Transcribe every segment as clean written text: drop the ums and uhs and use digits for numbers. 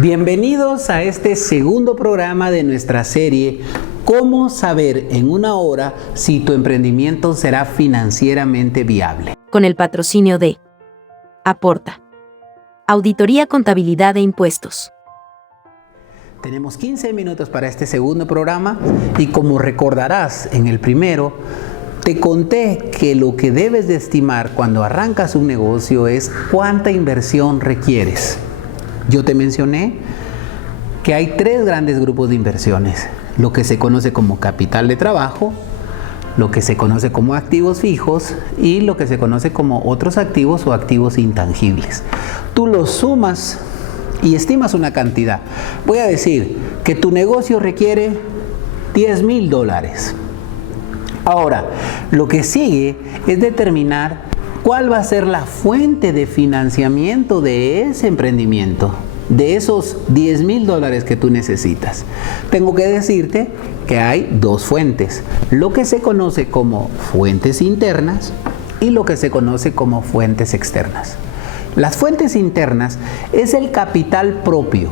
Bienvenidos a este segundo programa de nuestra serie ¿Cómo saber en una hora si tu emprendimiento será financieramente viable? Con el patrocinio de Aporta. Auditoría, Contabilidad e Impuestos. Tenemos 15 minutos para este segundo programa y como recordarás en el primero, te conté que lo que debes de estimar cuando arrancas un negocio es cuánta inversión requieres. Yo te mencioné que hay tres grandes grupos de inversiones, lo que se conoce como capital de trabajo, lo que se conoce como activos fijos y lo que se conoce como otros activos o activos intangibles. Tú los sumas y estimas una cantidad. Voy a decir que tu negocio requiere $10,000. Ahora, lo que sigue es determinar cuál va a ser la fuente de financiamiento de ese emprendimiento, de esos $10,000 que tú necesitas. Tengo que decirte que hay dos fuentes, lo que se conoce como fuentes internas y lo que se conoce como fuentes externas. Las fuentes internas es el capital propio,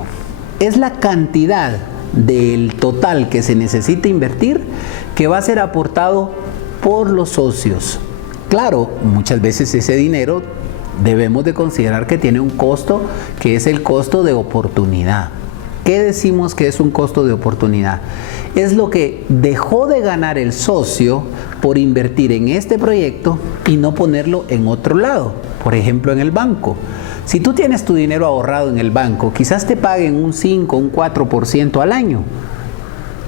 es la cantidad del total que se necesita invertir que va a ser aportado por los socios. Claro, muchas veces ese dinero debemos de considerar que tiene un costo, que es el costo de oportunidad. ¿Qué decimos que es un costo de oportunidad? Es lo que dejó de ganar el socio por invertir en este proyecto y no ponerlo en otro lado, por ejemplo en el banco. Si tú tienes tu dinero ahorrado en el banco, quizás te paguen un 5, un 4% al año.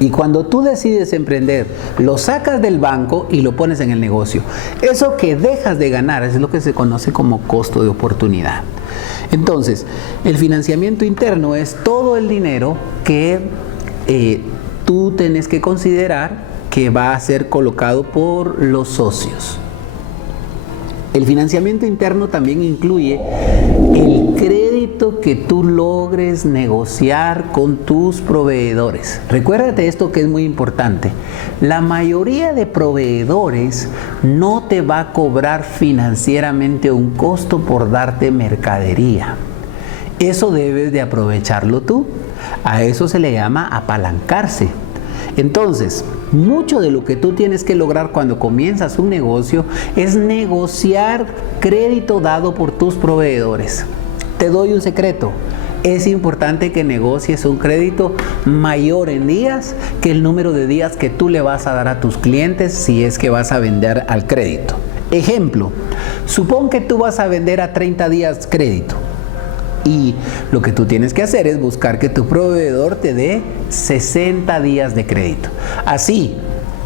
Y cuando tú decides emprender, lo sacas del banco y lo pones en el negocio. Eso que dejas de ganar es lo que se conoce como costo de oportunidad. Entonces, el financiamiento interno es todo el dinero que tú tienes que considerar que va a ser colocado por los socios. El financiamiento interno también incluye el crédito que tú logres negociar con tus proveedores. Recuérdate esto que es muy importante. La mayoría de proveedores no te va a cobrar financieramente un costo por darte mercadería. Eso debes de aprovecharlo tú. A eso se le llama apalancarse. Entonces, mucho de lo que tú tienes que lograr cuando comienzas un negocio es negociar crédito dado por tus proveedores. Te doy un secreto. Es importante que negocies un crédito mayor en días que el número de días que tú le vas a dar a tus clientes si es que vas a vender al crédito. Ejemplo, supón que tú vas a vender a 30 días crédito. Y lo que tú tienes que hacer es buscar que tu proveedor te dé 60 días de crédito. Así,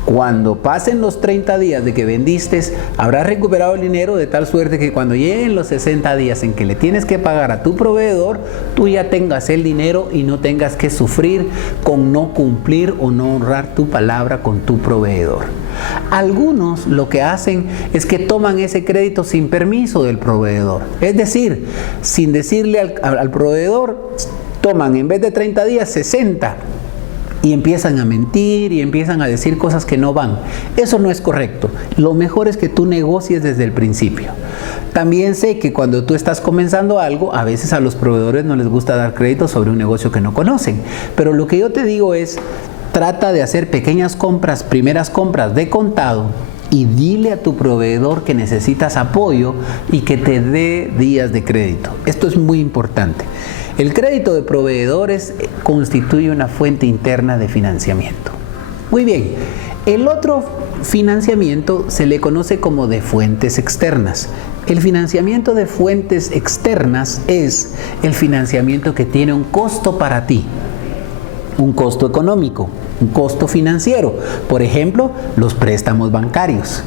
cuando pasen los 30 días de que vendiste, habrás recuperado el dinero de tal suerte que cuando lleguen los 60 días en que le tienes que pagar a tu proveedor, tú ya tengas el dinero y no tengas que sufrir con no cumplir o no honrar tu palabra con tu proveedor. Algunos lo que hacen es que toman ese crédito sin permiso del proveedor. Es decir, sin decirle al proveedor, toman en vez de 30 días, 60. Y empiezan a mentir y empiezan a decir cosas que no van. Eso no es correcto. Lo mejor es que tú negocies desde el principio. También sé que cuando tú estás comenzando algo, a veces a los proveedores no les gusta dar crédito sobre un negocio que no conocen. Pero lo que yo te digo es, trata de hacer pequeñas compras, primeras compras de contado y dile a tu proveedor que necesitas apoyo y que te dé días de crédito. Esto es muy importante. El crédito de proveedores constituye una fuente interna de financiamiento. Muy bien, el otro financiamiento se le conoce como de fuentes externas. El financiamiento de fuentes externas es el financiamiento que tiene un costo para ti, un costo económico, un costo financiero. Por ejemplo, los préstamos bancarios.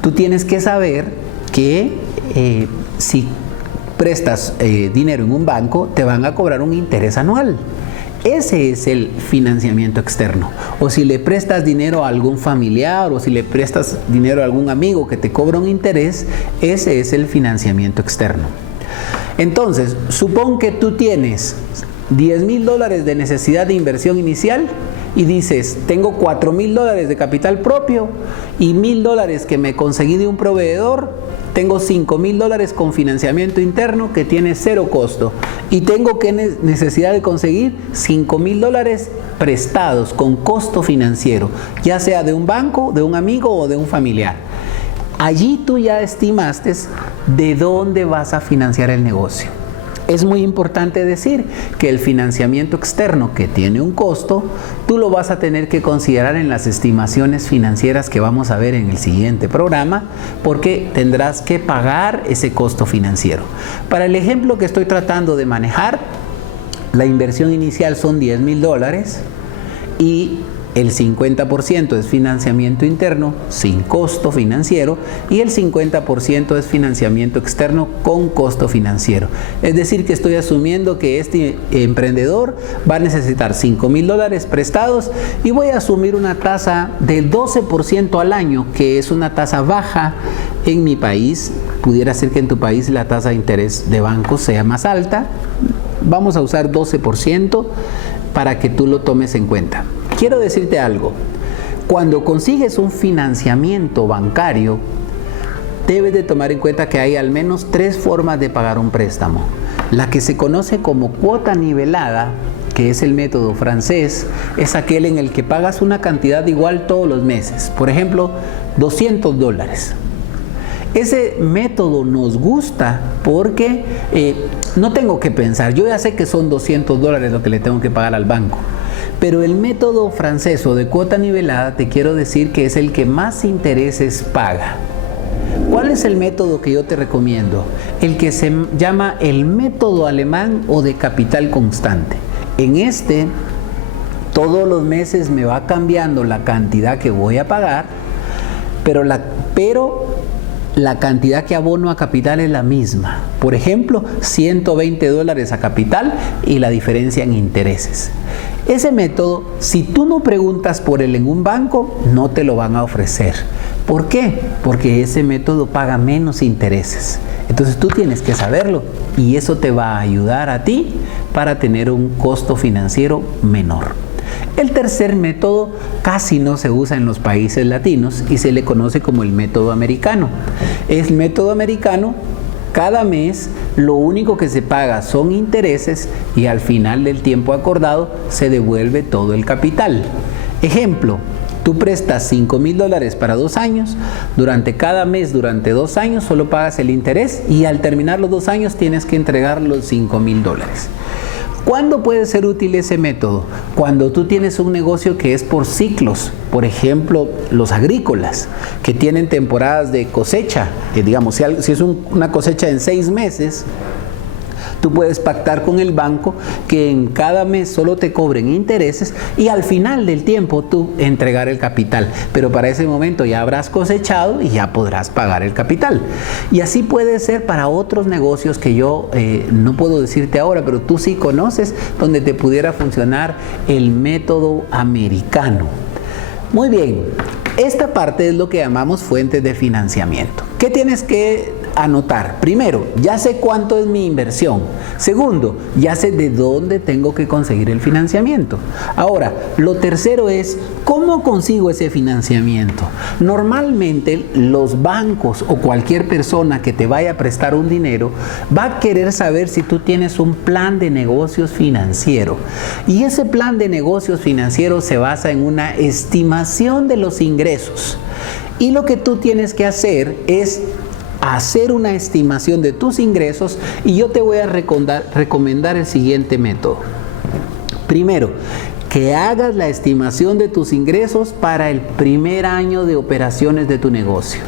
Tú tienes que saber que si prestas dinero en un banco, te van a cobrar un interés anual. Ese es el financiamiento externo. O si le prestas dinero a algún familiar o si le prestas dinero a algún amigo que te cobra un interés, ese es el financiamiento externo. Entonces, supón que tú tienes $10,000 de necesidad de inversión inicial y dices, tengo $4,000 de capital propio y $1,000 que me conseguí de un proveedor, tengo $5,000 con financiamiento interno que tiene cero costo y tengo que necesidad de conseguir $5,000 prestados con costo financiero, ya sea de un banco, de un amigo o de un familiar. Allí tú ya estimaste de dónde vas a financiar el negocio. Es muy importante decir que el financiamiento externo, que tiene un costo, tú lo vas a tener que considerar en las estimaciones financieras que vamos a ver en el siguiente programa, porque tendrás que pagar ese costo financiero. Para el ejemplo que estoy tratando de manejar, la inversión inicial son $10,000 y el 50% es financiamiento interno sin costo financiero y el 50% es financiamiento externo con costo financiero. Es decir, que estoy asumiendo que este emprendedor va a necesitar $5,000 prestados y voy a asumir una tasa del 12% al año, que es una tasa baja en mi país. Pudiera ser que en tu país la tasa de interés de bancos sea más alta. Vamos a usar 12% para que tú lo tomes en cuenta. Quiero decirte algo, cuando consigues un financiamiento bancario, debes de tomar en cuenta que hay al menos 3 formas de pagar un préstamo. La que se conoce como cuota nivelada, que es el método francés, es aquel en el que pagas una cantidad igual todos los meses. Por ejemplo, $200. Ese método nos gusta porque no tengo que pensar, yo ya sé que son $200 lo que le tengo que pagar al banco. Pero el método francés o de cuota nivelada, te quiero decir que es el que más intereses paga. ¿Cuál es el método que yo te recomiendo? El que se llama el método alemán o de capital constante. En este, todos los meses me va cambiando la cantidad que voy a pagar, pero la cantidad que abono a capital es la misma. Por ejemplo, $120 a capital y la diferencia en intereses. Ese método, si tú no preguntas por él en un banco, no te lo van a ofrecer. ¿Por qué? Porque ese método paga menos intereses. Entonces tú tienes que saberlo y eso te va a ayudar a ti para tener un costo financiero menor. El tercer método casi no se usa en los países latinos y se le conoce como el método americano. El método americano, cada mes lo único que se paga son intereses y al final del tiempo acordado se devuelve todo el capital. Ejemplo, tú prestas $5,000 para 2 años, durante cada mes, durante 2 años solo pagas el interés y al terminar los 2 años tienes que entregar los $5,000. ¿Cuándo puede ser útil ese método? Cuando tú tienes un negocio que es por ciclos, por ejemplo, los agrícolas, que tienen temporadas de cosecha, digamos, si es una cosecha en 6 meses, tú puedes pactar con el banco que en cada mes solo te cobren intereses y al final del tiempo tú entregar el capital. Pero para ese momento ya habrás cosechado y ya podrás pagar el capital. Y así puede ser para otros negocios que yo no puedo decirte ahora, pero tú sí conoces, donde te pudiera funcionar el método americano. Muy bien, esta parte es lo que llamamos fuentes de financiamiento. ¿Qué tienes que anotar? Primero, ya sé cuánto es mi inversión. Segundo, ya sé de dónde tengo que conseguir el financiamiento. Ahora, lo tercero es, ¿cómo consigo ese financiamiento? Normalmente los bancos o cualquier persona que te vaya a prestar un dinero va a querer saber si tú tienes un plan de negocios financiero. Y ese plan de negocios financieros se basa en una estimación de los ingresos. Y lo que tú tienes que hacer es hacer una estimación de tus ingresos y yo te voy a recomendar el siguiente método. Primero, que hagas la estimación de tus ingresos para el primer año de operaciones de tu negocio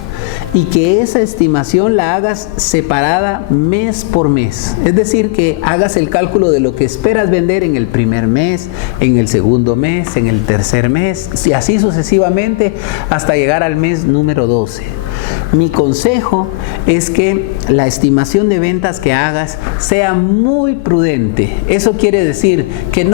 y que esa estimación la hagas separada mes por mes. Es decir, que hagas el cálculo de lo que esperas vender en el primer mes, en el segundo mes, en el tercer mes y así sucesivamente hasta llegar al mes número 12. Mi consejo es que la estimación de ventas que hagas sea muy prudente. Eso quiere decir que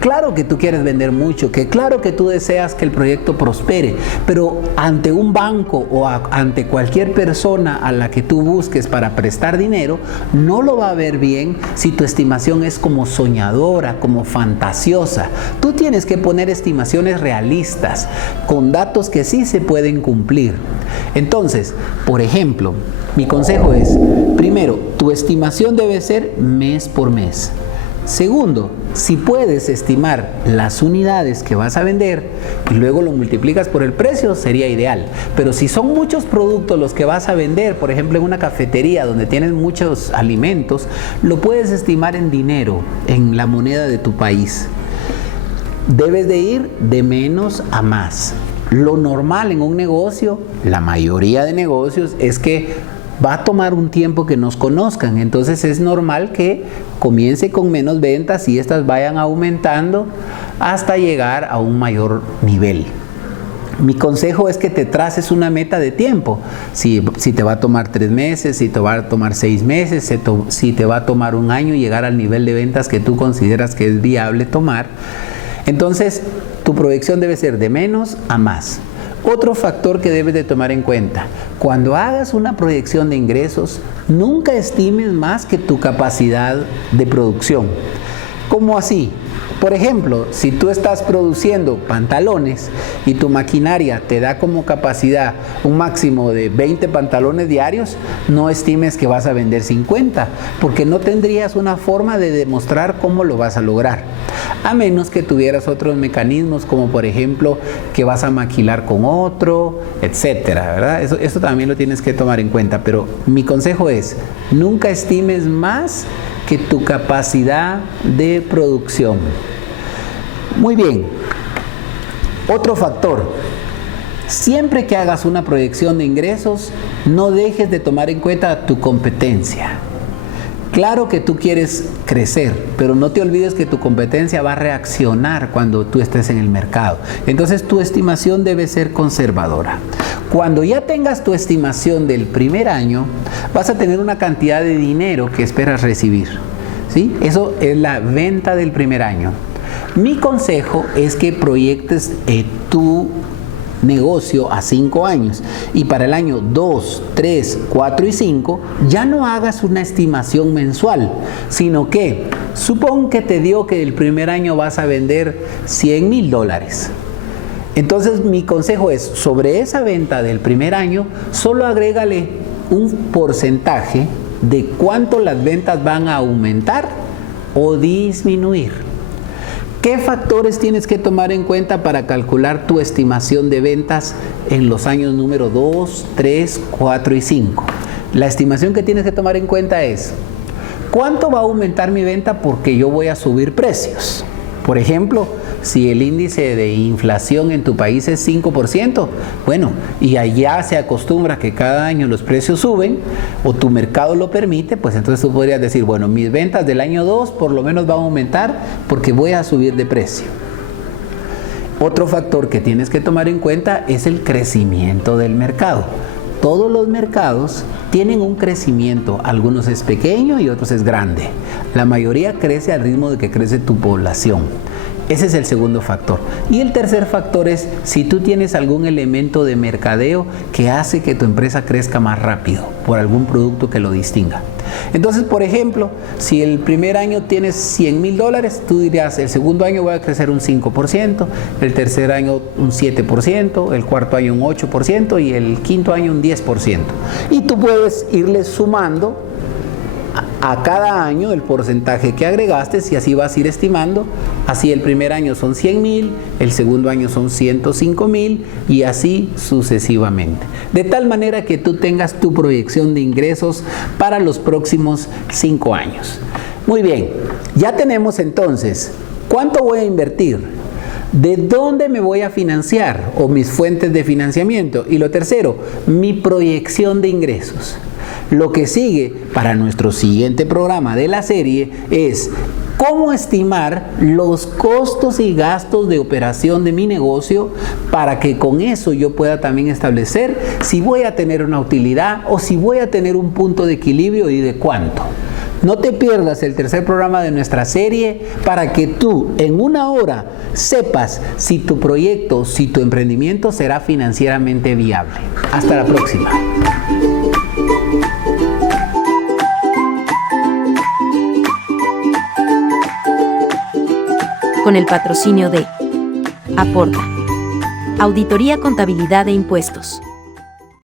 claro que tú quieres vender mucho, que claro que tú deseas que el proyecto prospere, pero ante un banco o ante importante, cualquier persona a la que tú busques para prestar dinero no lo va a ver bien si tu estimación es como soñadora, como fantasiosa. Tú tienes que poner estimaciones realistas, con datos que sí se pueden cumplir. Entonces, por ejemplo, mi consejo es, primero, tu estimación debe ser mes por mes. Segundo, si puedes estimar las unidades que vas a vender y luego lo multiplicas por el precio, sería ideal. Pero si son muchos productos los que vas a vender, por ejemplo en una cafetería donde tienes muchos alimentos, lo puedes estimar en dinero, en la moneda de tu país. Debes de ir de menos a más. Lo normal en un negocio, la mayoría de negocios, es que va a tomar un tiempo que nos conozcan, entonces es normal que comience con menos ventas y estas vayan aumentando hasta llegar a un mayor nivel. Mi consejo es que te traces una meta de tiempo, si te va a tomar 3 meses, si te va a tomar 6 meses, si te va a tomar un año llegar al nivel de ventas que tú consideras que es viable tomar. Entonces, tu proyección debe ser de menos a más. Otro factor que debes de tomar en cuenta, cuando hagas una proyección de ingresos, nunca estimes más que tu capacidad de producción. ¿Cómo así? Por ejemplo, si tú estás produciendo pantalones y tu maquinaria te da como capacidad un máximo de 20 pantalones diarios, no estimes que vas a vender 50, porque no tendrías una forma de demostrar cómo lo vas a lograr. A menos que tuvieras otros mecanismos, como por ejemplo que vas a maquilar con otro, etcétera, ¿verdad? Eso también lo tienes que tomar en cuenta, pero mi consejo es, nunca estimes más que tu capacidad de producción. Muy bien. Otro factor. Siempre que hagas una proyección de ingresos, no dejes de tomar en cuenta tu competencia. Claro que tú quieres crecer, pero no te olvides que tu competencia va a reaccionar cuando tú estés en el mercado. Entonces tu estimación debe ser conservadora. Cuando ya tengas tu estimación del primer año, vas a tener una cantidad de dinero que esperas recibir, ¿sí? Eso es la venta del primer año. Mi consejo es que proyectes tu negocio a 5 años y para el año 2, 3, 4 y 5 ya no hagas una estimación mensual, sino que supón que te dio que el primer año vas a vender $100,000. Entonces mi consejo es, sobre esa venta del primer año, solo agrégale un porcentaje de cuánto las ventas van a aumentar o disminuir. ¿Qué factores tienes que tomar en cuenta para calcular tu estimación de ventas en los años número 2, 3, 4 y 5? La estimación que tienes que tomar en cuenta es, ¿cuánto va a aumentar mi venta porque yo voy a subir precios? Por ejemplo, si el índice de inflación en tu país es 5%, bueno, y allá se acostumbra que cada año los precios suben, o tu mercado lo permite, pues entonces tú podrías decir, bueno, mis ventas del año 2 por lo menos van a aumentar porque voy a subir de precio. Otro factor que tienes que tomar en cuenta es el crecimiento del mercado. Todos los mercados tienen un crecimiento, algunos es pequeño y otros es grande. La mayoría crece al ritmo de que crece tu población. Ese es el segundo factor. Y el tercer factor es si tú tienes algún elemento de mercadeo que hace que tu empresa crezca más rápido por algún producto que lo distinga. Entonces, por ejemplo, si el primer año tienes $100,000, tú dirías, el segundo año voy a crecer un 5%, el tercer año un 7%, el cuarto año un 8% y el quinto año un 10%. Y tú puedes irle sumando a cada año el porcentaje que agregaste y así vas a ir estimando. Así el primer año son 100,000, el segundo año son 105,000 y así sucesivamente. De tal manera que tú tengas tu proyección de ingresos para los próximos 5 años. Muy bien, ya tenemos entonces, ¿cuánto voy a invertir? ¿De dónde me voy a financiar? O mis fuentes de financiamiento. Y lo tercero, mi proyección de ingresos. Lo que sigue para nuestro siguiente programa de la serie es cómo estimar los costos y gastos de operación de mi negocio para que con eso yo pueda también establecer si voy a tener una utilidad o si voy a tener un punto de equilibrio y de cuánto. No te pierdas el tercer programa de nuestra serie para que tú en una hora sepas si tu proyecto, si tu emprendimiento será financieramente viable. Hasta la próxima. Con el patrocinio de Aporta. Auditoría, Contabilidad e Impuestos.